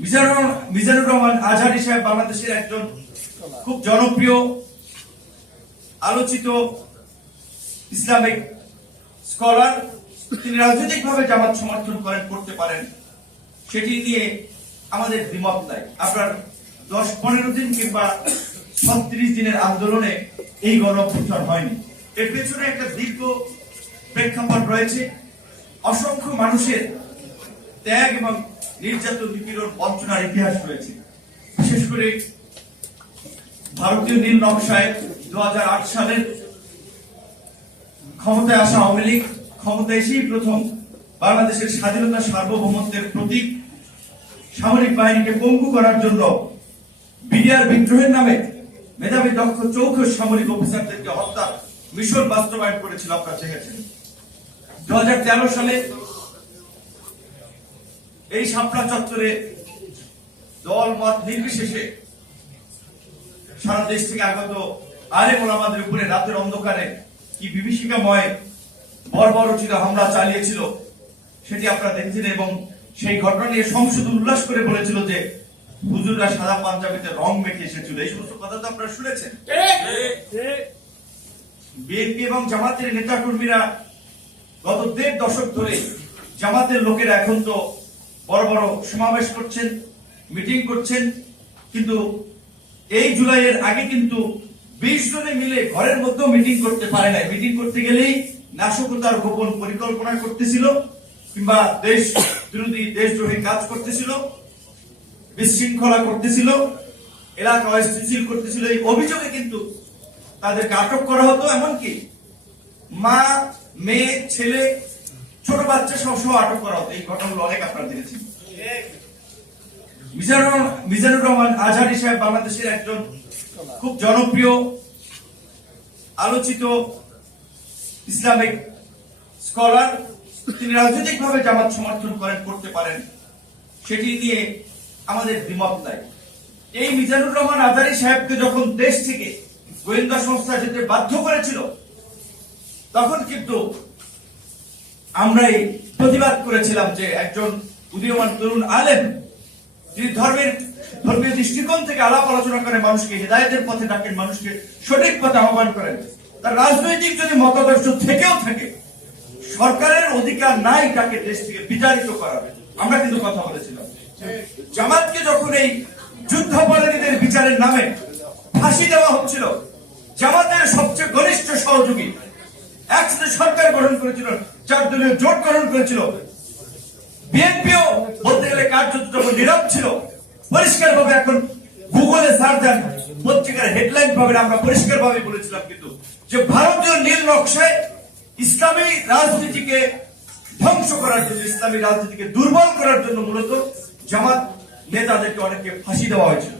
মিজানুর রহমান আজহারী সাহেব বাংলাদেশের একজন খুব জনপ্রিয় আলোচিত ইসলামিক স্কলার। তিনি রাজনৈতিকভাবে জামাত সমর্থন করতে পারেন, সেটি নিয়ে আমাদের দ্বিমত নাই। আপনার 10-15 দিন কিংবা 36 দিনের আন্দোলনে এই গণঅভ্যুত্থান হয়নি। এর পেছনে একটা দীর্ঘ প্রেক্ষাপট রয়েছে। অসংখ্য মানুষের ত্যাগ এবং নির্যাতন, নিপীড়ন, বঞ্চনার ইতিহাস রয়েছে। বিশেষ করে ভারতীয় নীল নকশায় 2008 সালের ক্ষমতায় আসা আওয়ামী লীগ ক্ষমতায় এসেই প্রথম বাংলাদেশের স্বাধীনতা সার্বভৌমত্বের প্রতীক সামরিক বাহিনীকে পঙ্গু করার জন্য বিডিআর বিদ্রোহের নামে মেধাবী দক্ষ চৌখস সামরিক অফিসারদেরকে হত্যা মিশন বাস্তবায়ন করেছিল। আপনারা দেখেছেন 2013 সালে এই শাপলা চত্বরে দল মত নির্বিশেষে সারা দেশ থেকে আগত আলেম ওলামাদের উপরে রাতের অন্ধকারে কি বিভীষিকাময় বর্বরচিত হামলা চালিয়েছিল সেটি আপনারা দেখছেন। এবং সেই ঘটনা নিয়ে সংসদ উল্লাস করে বলেছিল যে হুজুররা সাদা পাঞ্জাবিতে রং মেখে এসেছিল। এই সমস্ত কথা তো আপনারা শুনেছেন। বিএনপি এবং জামাতের নেতা কর্মীরা গত 1.5 দশক ধরে জামাতের লোকেরা এখন তো বড় বড় সমাবেশ করছেন, মিটিং করছেন, কিন্তু এই জুলাইয়ের আগে কিন্তু 20 জনে মিলে ঘরের মধ্যেও মিটিং করতে পারে না। মিটিং করতে গেলেই নাশকতার গোপন পরিকল্পনা করতেছিল কিংবা দেশ বিরোধী দেশদ্রোহী কাজ করতেছিল, বিশৃঙ্খলা করতেছিল, এলাকা অস্থিতিশীল করতেছিল। এই অভিযোগে কিন্তু তাদেরকে আটক করা হতো। এমনকি মা, মেয়ে, ছেলে, ছোট বাচ্চা সহ আটক করা হতো। এই ঘটনাগুলো অনেক আপনারা দেখেছেন। মিজানুর রহমান আজহারী সাহেব বাংলাদেশের একজন খুব জনপ্রিয় আলোচিত ইসলামিক স্কলার। তিনি রাজনৈতিকভাবে জামাত সমর্থন করতে পারেন, সেটি নিয়ে আমাদের দ্বিমত নাই। এই মিজানুর রহমান আজহারী সাহেবকে যখন দেশ থেকে গোয়েন্দা সংস্থা যেতে বাধ্য করেছিল, তখন কিন্তু আমরাই প্রতিবাদ করেছিলাম যে একজন উদীয়মান তরুণ আলেম, যিনি ধর্মীয় দৃষ্টিকোণ থেকে আলাপ আলোচনা করে মানুষকে হেদায়েতের পথে ডাকেন, মানুষকে সঠিক পথে আহ্বান করেন, তার রাজনৈতিক যদি মতাদর্শ থেকেও থাকে, সরকারের অধিকার নাই তাকে দেশ থেকে বিতাড়িত করাবে। আমরা কিন্তু কথা বলেছিলাম। জামাতকে যখন এই যুদ্ধাপরাধীদের বিচারের নামে ফাঁসি দেওয়া হচ্ছিল, জামাতের সবচেয়ে ঘনিষ্ঠ সহযোগী একসাথে সরকার গঠন করেছিল, 4 দলীয় জোট গঠন করেছিল, বিএনপিও বলতে গেলে কার্যত যখন নীরব ছিল, পরিষ্কার ভাবে এখন গুগলে সার্চ দেন, পত্রিকার হেডলাইন পাবেন, আমরা পরিষ্কার ভাবে বলেছিলাম কিন্তু যে ভারতীয় নীল নকশায় ইসলামী রাজনীতিকে ধ্বংস করার জন্য, ইসলামী রাজনীতিকে দুর্বল করার জন্য মূলত জামাত নেতাদেরকে অনেককে ফাঁসি দেওয়া হয়েছিল।